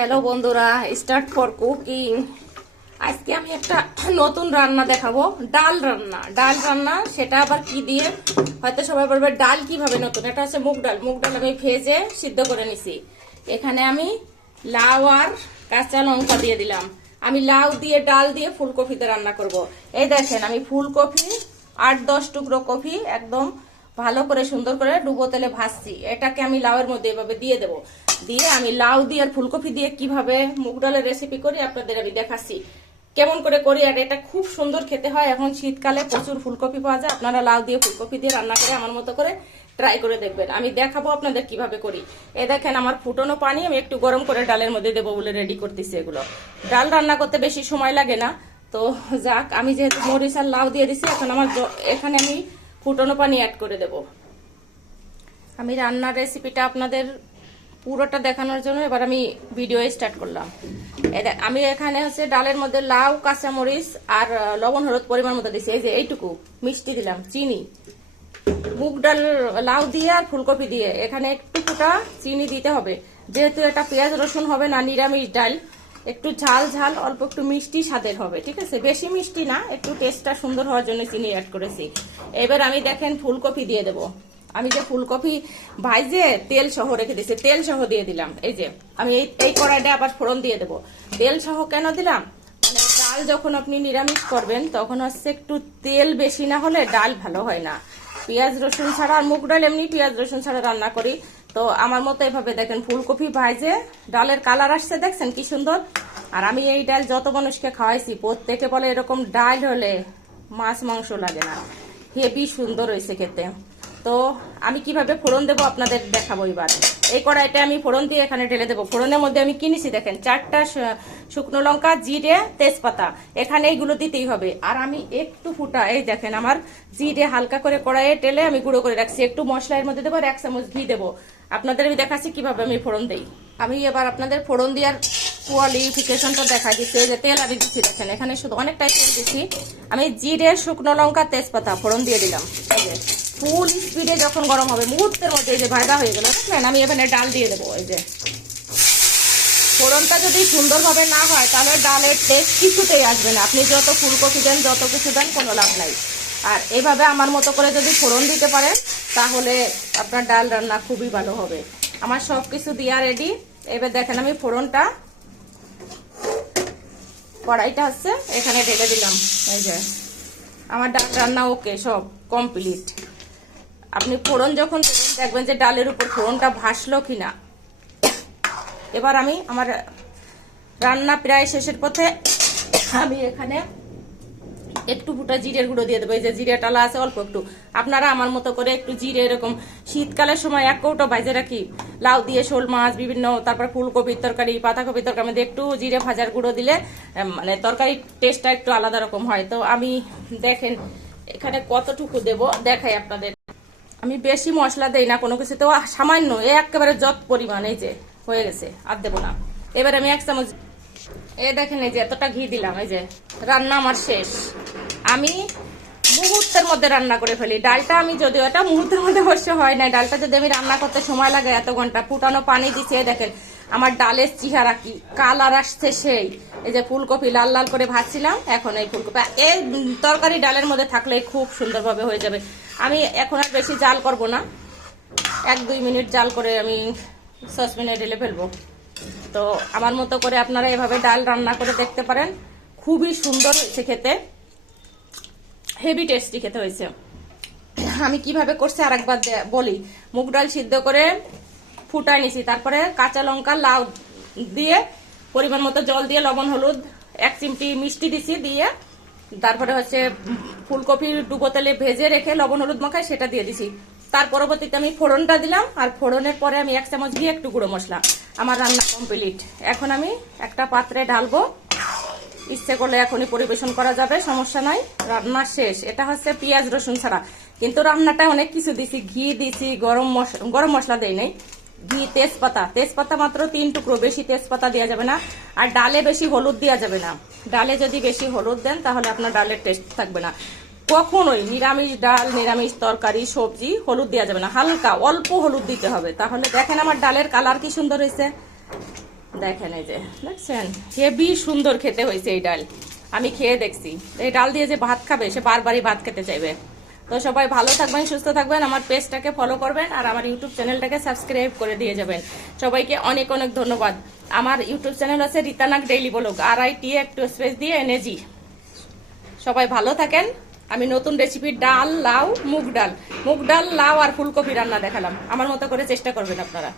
Hello বন্ধুরা, start for cooking. আজকে আমি একটা নতুন রান্না দেখাবো, ডাল রান্না। সেটা আবার কি দিয়ে, হয়তো সবাই বলবে ডাল কিভাবে নতুন। এটা হচ্ছে মুগ ডাল আমি ভেজে সিদ্ধ করে নিছি। এখানে আমি লাউ আর কাঁচা লঙ্কা দিয়ে দিলাম। আমি লাউ দিয়ে ডাল দিয়ে ফুলকপিতে রান্না করব। এই দেখেন, আমি ফুলকপি 8-10 টুকরো কপি একদম ভালো করে সুন্দর করে ডুবো তেলে ভাজছি। এটাকে আমি লাউয়ের মধ্যে এভাবে দিয়ে দেবো। দিয়ে আমি লাউ দিয়ে আর ফুলকপি দিয়ে কিভাবে মুগ ডালের রেসিপি করি আপনাদের আমি দেখাচ্ছি কেমন করে করি। আর এটা খুব সুন্দর খেতে হয়। এখন শীতকালে প্রচুর ফুলকপি পাওয়া যায়। আপনারা লাউ দিয়ে ফুলকপি দিয়ে রান্না করে আমার মতো করে ট্রাই করে দেখবেন। আমি দেখাবো আপনাদের কিভাবে করি। এই দেখেন, আমার ফুটনো পানি আমি একটু গরম করে ডালের মধ্যে দেবো বলে রেডি করতেছি। এগুলো ডাল রান্না করতে বেশি সময় লাগে না। তো যাক, আমি যেহেতু মরিচ আর লাউ দিয়ে দিছি, এখন আমার এখানে আমি ফুটনো পানি অ্যাড করে দেব। আমি রান্নার রেসিপিটা আপনাদের পুরোটা দেখানোর জন্য এবার আমি ভিডিও স্টার্ট করলাম। আমি এখানে হচ্ছে ডালের মধ্যে লাউ, কাঁচামরিচ আর লবণ হলুদ পরিমাণ মতো দিচ্ছি। এই যে এইটুকু মিষ্টি দিলাম, চিনি। মুগ ডাল লাউ দিয়ে আর ফুলকপি দিয়ে এখানে একটু ফুটা চিনি দিতে হবে, যেহেতু এটা পেঁয়াজ রসুন হবে না, নিরামিষ ডাল। একটু ঝাল ঝাল অল্প একটু মিষ্টি স্বাদের হবে, ঠিক আছে? বেশি মিষ্টি না, একটু টেস্টটা সুন্দর হওয়ার জন্য চিনি অ্যাড করেছি। এবার আমি দেখেন ফুলকপি দিয়ে দেবো। আমি যে ফুলকপি ভাইজে তেল সহ রেখে দিয়েছি, তেল সহ দিয়ে দিলাম। এই যে আমি এই কড়াইটা আবার ফোড়ন দিয়ে দেবো। তেল সহ কেন দিলাম, মানে ডাল যখন আপনি নিরামিষ করবেন তখন হচ্ছে একটু তেল বেশি না হলে ডাল ভালো হয় না। পেঁয়াজ রসুন ছাড়া, আর মুগ ডাল এমনি পেঁয়াজ রসুন ছাড়া রান্না করি। তো আমার মতো এভাবে দেখেন ফুলকপি ভাইজে ডালের কালার আসছে, দেখছেন কি সুন্দর। আর আমি এই ডাল যত মানুষকে খাওয়াইছি প্রত্যেকে বলে এরকম ডাল হলে মাছ মাংস লাগে না, হেভি সুন্দর হয়েছে খেতে। তো আমি কিভাবে ফোড়ন দেবো আপনাদের দেখাবো এবার। এই কড়াইটা আমি ফোড়ন দিয়ে এখানে ঢেলে দেবো। ফোড়নের মধ্যে আমি কিনেছি দেখেন 4টা শুকনো লঙ্কা, জিরে, তেজপাতা। এখানে এইগুলো দিতেই হবে। আর আমি একটু ফুটা, এই দেখেন আমার জিরে হালকা করে কড়াইয়ে ঢেলে আমি গুঁড়ো করে রাখছি। একটু মশলার মধ্যে দেবো আর 1 চামচ ঘি দেবো। আপনাদের আমি দেখাচ্ছি কিভাবে আমি ফোড়ন দেই। আমি এবার আপনাদের ফোড়ন দেওয়ার কোয়ালিফিকেশনটা দেখা দিচ্ছি। এই যে তেল আমি দিচ্ছি দেখেন, এখানে শুধু অনেকটাই তেল দিচ্ছি। আমি জিরে, শুকনো লঙ্কা, তেজপাতা ফোড়ন দিয়ে দিলাম। এই যে ফুল স্পিডে যখন গরম হবে মুহূর্তের মধ্যে এই যে ভাজা হয়ে গেল, দেখলেন? আমি এখানে ডাল দিয়ে দেবো। এই যে ফোড়নটা যদি সুন্দরভাবে না হয় তাহলে ডালের টেস্ট কিছুতেই আসবে না। আপনি যত ফুলকপি দেন, যত কিছু দেন, কোনো লাভ নাই। আর এইভাবে আমার মতো করে যদি ফোড়ন দিতে পারেন তাহলে আপনার ডাল রান্না খুবই ভালো হবে। আমার সব কিছু দেওয়া রেডি। এবার দেখেন আমি ফোড়নটা, কড়াইটা হচ্ছে এখানে ঢেলে দিলাম। এই যে আমার ডাল রান্না ওকে, সব কমপ্লিট। আপনি ফোড়ন যখন দেখবেন যে ডালের উপর ফোড়নটা ভাসলো কিনা। এবার আমি আমার রান্না প্রায় শেষের পথে। আমি এখানে একটু ফুটা জিরের গুঁড়ো দিয়ে দেবো। এই যে জিরে টালা আছে অল্প একটু। আপনারা আমার মতো করে একটু জিরে, এরকম শীতকালের সময় 1 কৌটো ভাজে রাখি লাউ দিয়ে, শোল মাছ, বিভিন্ন, তারপর ফুলকপির তরকারি, পাতাকপির তরকারি মধ্যে একটু জিরে ভাজার গুঁড়ো দিলে মানে তরকারির টেস্টটা একটু আলাদা রকম হয়। তো আমি দেখেন এখানে কতটুকু দেব দেখাই আপনাদের। আমি বেশি মশলা দেই না কোনো কিছুতে, সামান্য একেবারে যত পরিমাণ। এই যে হয়ে গেছে, আর দেবো না। এবার আমি 1 চামচ, দেখেন এই যে এতটা ঘি দিলাম। এই যে রান্না আমার শেষ। আমি মুহূর্তের মধ্যে রান্না করে ফেলি ডালটা। আমি যদিও এটা মুহূর্তের মধ্যে অবশ্য হয় না, ডালটা যদি আমি রান্না করতে সময় লাগে এত ঘন্টা। ফুটানো পানি দিচ্ছে, দেখেন আমার ডালের চেহারা কি কালার আসছে সেই। এই যে ফুলকপি লাল লাল করে ভাজছিলাম, এখন এই ফুলকপি এই তরকারি ডালের মধ্যে থাকলে খুব সুন্দরভাবে হয়ে যাবে। আমি এখন আর বেশি জাল করব না, 1-2 মিনিট জাল করে আমি সসপ্যানে ঢেলে ফেলবো। তো আমার মতো করে আপনারা এভাবে ডাল রান্না করে দেখতে পারেন, খুবই সুন্দর হয়েছে খেতে, হেভি টেস্টি খেতে হয়েছে। আমি কিভাবে করছি আরেকবার বলি। মুগ ডাল সিদ্ধ করে ফুটায় নিছি, তারপরে কাঁচা লঙ্কা, লাউ দিয়ে পরিমাণ মতো জল দিয়ে, লবণ হলুদ 1 চিমটি মিষ্টি দিছি, দিয়ে তারপরে হচ্ছে ফুলকপির ডুবো তেলে ভেজে রেখে লবণ হলুদ মাখায় সেটা দিয়ে দিছি। তার পরবর্তীতে আমি ফোড়নটা দিলাম, আর ফোড়নের পরে আমি 1 চামচ দিয়ে একটু গুঁড়ো মশলা। আমার রান্না কমপ্লিট। এখন আমি একটা পাত্রে ঢালবো। ইচ্ছে করলে এখনই পরিবেশন করা যাবে, সমস্যা নাই। রান্না শেষ। এটা হচ্ছে পেঁয়াজ রসুন ছাড়া, কিন্তু রান্নাটা অনেক কিছু দিছি। ঘি দিছি, গরম মশলা দেই নাই, ঘি, তেজপাতা মাত্র 3 টুকরো, বেশি তেজপাতা দেওয়া যাবে না। আর ডালে বেশি হলুদ দেওয়া যাবে না। ডালে যদি বেশি হলুদ দেন তাহলে আপনার ডালের টেস্ট থাকবে না। কখনোই নিরামিষ ডাল, নিরামিষ তরকারি, সবজি হলুদ দেওয়া যাবে না। হালকা অল্প হলুদ দিতে হবে। তাহলে দেখেন আমার ডালের কালার কি সুন্দর হয়েছে। দেখেন এই যে দেখছেন হেভি সুন্দর খেতে হয়েছে এই ডাল। আমি খেয়ে দেখছি, এই ডাল দিয়ে যে ভাত খাবে সে বারবারই ভাত খেতে চাইবে। তো সবাই ভালো থাকবেন, সুস্থ থাকবেন, আমার পেজটাকে ফলো করবেন আর আমার ইউটিউব চ্যানেলটাকে সাবস্ক্রাইব করে দিয়ে যাবেন। সবাইকে অনেক অনেক ধন্যবাদ। আমার ইউটিউব চ্যানেল আছে রিতানাক ডেইলি ব্লগ, RIT একটু স্পেস দিয়ে NAG। সবাই ভালো থাকেন। আমি নতুন রেসিপি ডাল, লাউ, মুগ ডাল, লাউ আর ফুলকপি রান্না দেখালাম। আমার মতো করে চেষ্টা করবেন আপনারা।